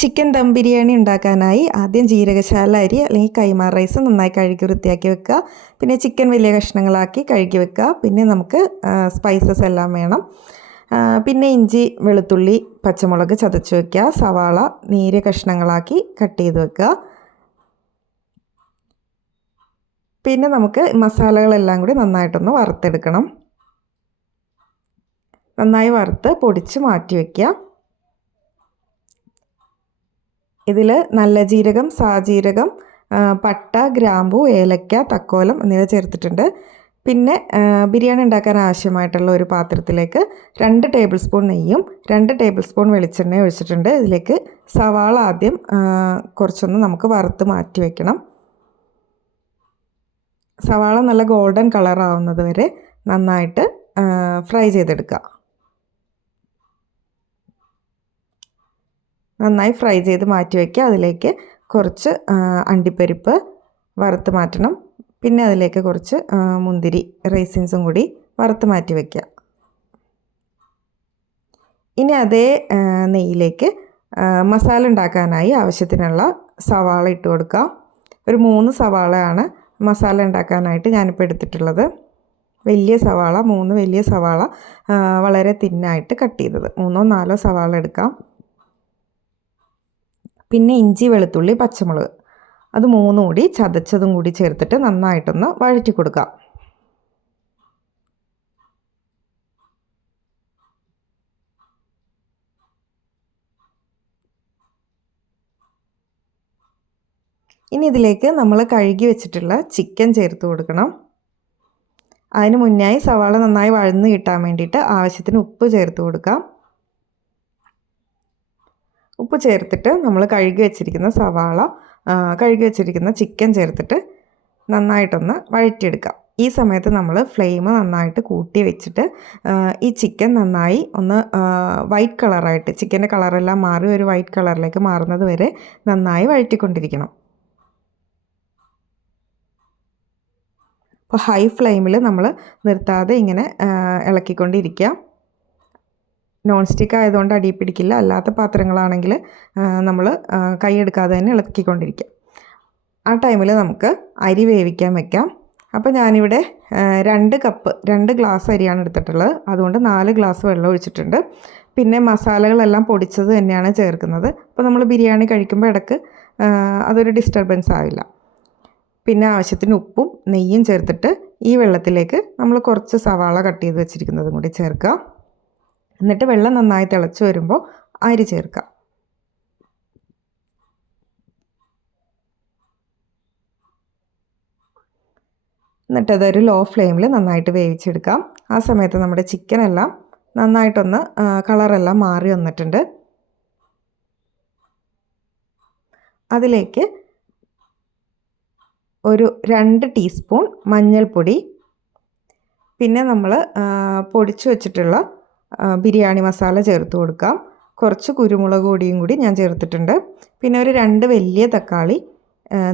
Chicken dum biryani ഉണ്ടാക്കാനായി ആദ്യം ജീരകശാല അരി അല്ലെങ്കിൽ കൈമാ റൈസ് നന്നായി കഴുകി വൃത്തിയാക്കി വെക്കുക. പിന്നെ ചിക്കൻ വലിയ കഷ്ണങ്ങളാക്കി കഴുകി വെക്കുക. പിന്നെ നമുക്ക് സ്പൈസസ് എല്ലാം വേണം. പിന്നെ ഇഞ്ചി, വെളുത്തുള്ളി, പച്ചമുളക് ചതച്ച് വെക്കുക. സവാള നേരിയ കഷ്ണങ്ങളാക്കി കട്ട് ചെയ്ത് വെക്കുക. പിന്നെ നമുക്ക് മസാലകളെല്ലാം കൂടി നന്നായിട്ടൊന്ന് വറുത്തെടുക്കണം. നന്നായി വറുത്ത് പൊടിച്ച് മാറ്റി വയ്ക്കുക. ഇതിൽ നല്ല ജീരകം, സാജീരകം, പട്ട, ഗ്രാമ്പു, ഏലക്ക, തക്കോലം എന്നിവ ചേർത്തിട്ടുണ്ട്. പിന്നെ ബിരിയാണി ഉണ്ടാക്കാൻ ആവശ്യമായിട്ടുള്ള ഒരു പാത്രത്തിലേക്ക് 2 ടേബിൾ സ്പൂൺ നെയ്യും 2 ടേബിൾ സ്പൂൺ വെളിച്ചെണ്ണയും ഒഴിച്ചിട്ടുണ്ട്. ഇതിലേക്ക് സവാള ആദ്യം കുറച്ചൊന്ന് നമുക്ക് വറുത്ത് മാറ്റി വയ്ക്കണം. സവാള നല്ല ഗോൾഡൻ കളർ ആവുന്നത് വരെ നന്നായിട്ട് ഫ്രൈ ചെയ്തെടുക്കുക. നന്നായി ഫ്രൈ ചെയ്ത് മാറ്റി വയ്ക്കുക. അതിലേക്ക് കുറച്ച് അണ്ടിപ്പരിപ്പ് വറുത്ത് മാറ്റണം. പിന്നെ അതിലേക്ക് കുറച്ച് മുന്തിരി റൈസിൻസും കൂടി വറുത്ത് മാറ്റി വയ്ക്കുക. ഇനി അതേ നെയ്യിലേക്ക് മസാല ഉണ്ടാക്കാനായി ആവശ്യത്തിനുള്ള സവാള ഇട്ട് കൊടുക്കുക. ഒരു 3 സവാളയാണ് മസാല ഉണ്ടാക്കാനായിട്ട് ഞാനിപ്പോൾ എടുത്തിട്ടുള്ളത്. വലിയ സവാള 3 വലിയ സവാള വളരെ തിന്നായിട്ട് കട്ട് ചെയ്തത് 3 4 സവാള എടുക്കാം. പിന്നെ ഇഞ്ചി, വെളുത്തുള്ളി, പച്ചമുളക് അത് 3 കൂടി ചതച്ചതും കൂടി ചേർത്തിട്ട് നന്നായിട്ടൊന്ന് വഴറ്റി കൊടുക്കാം. ഇനി ഇതിലേക്ക് നമ്മൾ കഴുകി വെച്ചിട്ടുള്ള ചിക്കൻ ചേർത്ത് കൊടുക്കണം. അതിന് മുന്നായി സവാള നന്നായി വഴന്ന് കിട്ടാൻ വേണ്ടിയിട്ട് ആവശ്യത്തിന് ഉപ്പ് ചേർത്ത് കൊടുക്കാം. ഉപ്പ് ചേർത്തിട്ട് നമ്മൾ കഴുകി വെച്ചിരിക്കുന്ന കഴുകി വെച്ചിരിക്കുന്ന ചിക്കൻ ചേർത്തിട്ട് നന്നായിട്ടൊന്ന് വഴറ്റിയെടുക്കാം. ഈ സമയത്ത് നമ്മൾ ഫ്ലെയിം നന്നായിട്ട് കൂട്ടി വെച്ചിട്ട് ഈ ചിക്കൻ നന്നായി ഒന്ന് വൈറ്റ് കളറായിട്ട് ചിക്കൻ്റെ കളറെല്ലാം മാറി ഒരു വൈറ്റ് കളറിലേക്ക് മാറുന്നത് വരെ നന്നായി വഴറ്റിക്കൊണ്ടിരിക്കണം. അപ്പോൾ ഹൈ ഫ്ലെയിമിൽ നമ്മൾ നിർത്താതെ ഇങ്ങനെ ഇളക്കിക്കൊണ്ടിരിക്കുക. നോൺ സ്റ്റിക്ക് ആയതുകൊണ്ട് അടി പിടിക്കില്ല. അല്ലാത്ത പാത്രങ്ങളാണെങ്കിൽ നമ്മൾ കൈയെടുക്കാതെ തന്നെ ഇളക്കിക്കൊണ്ടിരിക്കുക. ആ ടൈമിൽ നമുക്ക് അരി വേവിക്കാൻ വെക്കാം. അപ്പോൾ ഞാനിവിടെ 2 ഗ്ലാസ് അരിയാണ് എടുത്തിട്ടുള്ളത്. അതുകൊണ്ട് 4 ഗ്ലാസ് വെള്ളം ഒഴിച്ചിട്ടുണ്ട്. പിന്നെ മസാലകളെല്ലാം പൊടിച്ചത് തന്നെയാണ് ചേർക്കുന്നത്. അപ്പോൾ നമ്മൾ ബിരിയാണി കഴിക്കുമ്പോൾ ഇടയ്ക്ക് അതൊരു ഡിസ്റ്റർബൻസ് ആവില്ല. പിന്നെ ആവശ്യത്തിന് ഉപ്പും നെയ്യും ചേർത്തിട്ട് ഈ വെള്ളത്തിലേക്ക് നമ്മൾ കുറച്ച് സവാള കട്ട് ചെയ്ത് വെച്ചിരിക്കുന്നതും കൂടി ചേർക്കുക. എന്നിട്ട് വെള്ളം നന്നായി തിളച്ച് വരുമ്പോൾ അരി ചേർക്കുക. എന്നിട്ടതൊരു ലോ ഫ്ലെയിമിൽ നന്നായിട്ട് വേവിച്ചെടുക്കാം. ആ സമയത്ത് നമ്മുടെ ചിക്കനെല്ലാം നന്നായിട്ടൊന്ന് കളറെല്ലാം മാറി വന്നിട്ടുണ്ട്. അതിലേക്ക് ഒരു 2 ടീസ്പൂൺ മഞ്ഞൾപ്പൊടി, പിന്നെ നമ്മൾ പൊടിച്ചു വച്ചിട്ടുള്ള ബിരിയാണി മസാല ചേർത്ത് കൊടുക്കാം. കുറച്ച് കുരുമുളക് പൊടിയും കൂടി ഞാൻ ചേർത്തിട്ടുണ്ട്. പിന്നെ ഒരു 2 വലിയ തക്കാളി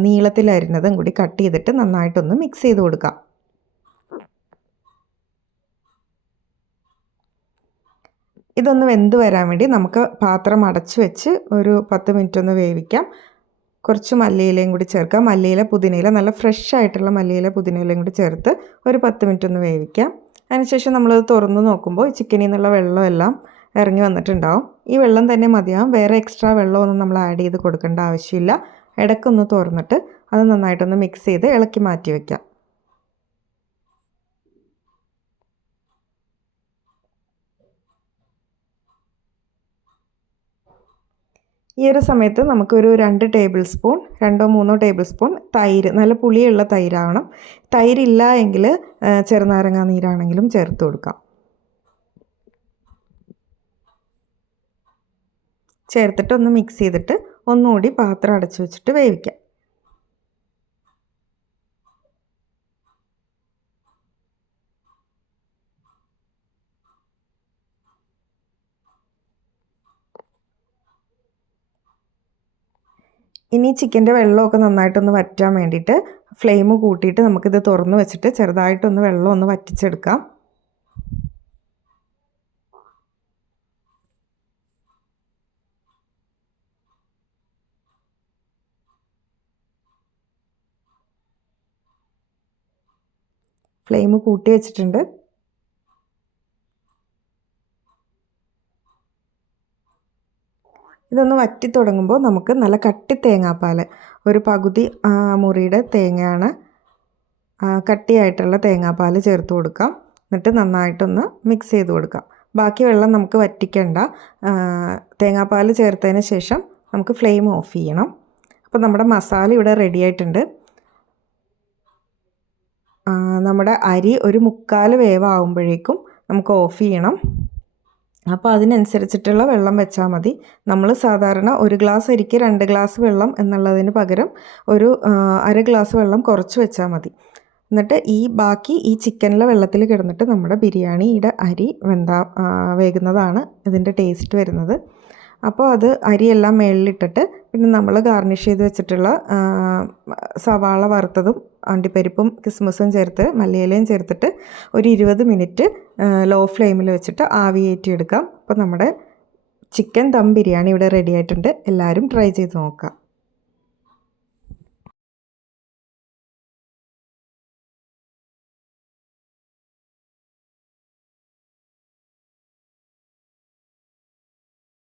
നീളത്തിലരിഞ്ഞതും കൂടി കട്ട് ചെയ്തിട്ട് നന്നായിട്ടൊന്ന് മിക്സ് ചെയ്ത് കൊടുക്കാം. ഇതൊന്ന് വെന്ത് വരാൻ വേണ്ടി നമുക്ക് പാത്രം അടച്ചു വെച്ച് ഒരു 10 മിനിറ്റ് ഒന്ന് വേവിക്കാം. കുറച്ച് മല്ലിയിലയും കൂടി ചേർക്കാം. മല്ലിയില, പുതിനയില, നല്ല ഫ്രഷ് ആയിട്ടുള്ള മല്ലിയില, പുതിനയിലയും കൂടി ചേർത്ത് ഒരു 10 മിനിറ്റ് ഒന്ന് വേവിക്കാം. അതിനുശേഷം നമ്മളത് തുറന്ന് നോക്കുമ്പോൾ ചിക്കനിൽ നിന്നുള്ള വെള്ളമെല്ലാം ഇറങ്ങി വന്നിട്ടുണ്ടാവും. ഈ വെള്ളം തന്നെ മതിയാവും. വേറെ എക്സ്ട്രാ വെള്ളമൊന്നും നമ്മൾ ആഡ് ചെയ്ത് കൊടുക്കേണ്ട ആവശ്യമില്ല. ഇടയ്ക്കൊന്ന് തുറന്നിട്ട് അത് നന്നായിട്ടൊന്ന് മിക്സ് ചെയ്ത് ഇളക്കി മാറ്റി വയ്ക്കാം. ഈ ഒരു സമയത്ത് നമുക്കൊരു 2 ടേബിൾ സ്പൂൺ 2 3 ടേബിൾ സ്പൂൺ തൈര്, നല്ല പുളിയുള്ള തൈരാവണം. തൈരില്ല എങ്കിൽ ചെറുനാരങ്ങ നീരാണെങ്കിലും ചേർത്ത് കൊടുക്കാം. ചേർത്തിട്ട് ഒന്ന് മിക്സ് ചെയ്തിട്ട് ഒന്നുകൂടി പാത്രം അടച്ചു വെച്ചിട്ട് വേവിക്കാം. ഇനി ചിക്കൻ്റെ വെള്ളമൊക്കെ നന്നായിട്ടൊന്ന് വറ്റാൻ വേണ്ടിയിട്ട് ഫ്ലെയിം കൂട്ടിയിട്ട് നമുക്കിത് തുറന്ന് വെച്ചിട്ട് ചെറുതായിട്ടൊന്ന് വെള്ളം ഒന്ന് വറ്റിച്ചെടുക്കാം. ഫ്ലെയിം കൂട്ടി വെച്ചിട്ടുണ്ട്. ഇതൊന്ന് വറ്റി തുടങ്ങുമ്പോൾ നമുക്ക് നല്ല കട്ടി തേങ്ങാപ്പാൽ, ഒരു പകുതി മുറിയുടെ തേങ്ങയാണ്, കട്ടിയായിട്ടുള്ള തേങ്ങാപ്പാൽ ചേർത്ത് കൊടുക്കാം. എന്നിട്ട് നന്നായിട്ടൊന്ന് മിക്സ് ചെയ്ത് കൊടുക്കാം. ബാക്കി വെള്ളം നമുക്ക് വറ്റിക്കണ്ട. തേങ്ങാപ്പാൽ ചേർത്തതിന് ശേഷം നമുക്ക് ഫ്ലെയിം ഓഫ് ചെയ്യണം. അപ്പോൾ നമ്മുടെ മസാല ഇവിടെ റെഡി ആയിട്ടുണ്ട്. നമ്മുടെ അരി ഒരു 3/4 വേവാകുമ്പോഴേക്കും നമുക്ക് ഓഫ് ചെയ്യണം. അപ്പോൾ അതിനനുസരിച്ചിട്ടുള്ള വെള്ളം വെച്ചാൽ മതി. നമ്മൾ സാധാരണ 1 ഗ്ലാസ് അരിക്ക് 2 ഗ്ലാസ് വെള്ളം എന്നുള്ളതിന് പകരം ഒരു 1/2 ഗ്ലാസ് വെള്ളം കുറച്ച് വെച്ചാൽ മതി. എന്നിട്ട് ബാക്കി ഈ ചിക്കനിലെ വെള്ളത്തിൽ കിടന്നിട്ട് നമ്മുടെ ബിരിയാണിയുടെ അരി വേകുന്നതാണ് ഇതിൻ്റെ ടേസ്റ്റ് വരുന്നത്. അപ്പോൾ അത് അരിയെല്ലാം മുകളിലിട്ടിട്ട് പിന്നെ നമ്മൾ ഗാർണിഷ് ചെയ്ത് വെച്ചിട്ടുള്ള സവാള വറുത്തതും അണ്ടിപ്പരിപ്പും കിസ്മിസും ചേർത്ത് മല്ലിയിലയും ചേർത്തിട്ട് ഒരു 20 മിനിറ്റ് ലോ ഫ്ലെയിമിൽ വെച്ചിട്ട് ആവിയേറ്റിയെടുക്കാം. അപ്പോൾ നമ്മുടെ ചിക്കൻ ദം ബിരിയാണി ഇവിടെ റെഡി ആയിട്ടുണ്ട്. എല്ലാവരും ട്രൈ ചെയ്ത് നോക്കാം.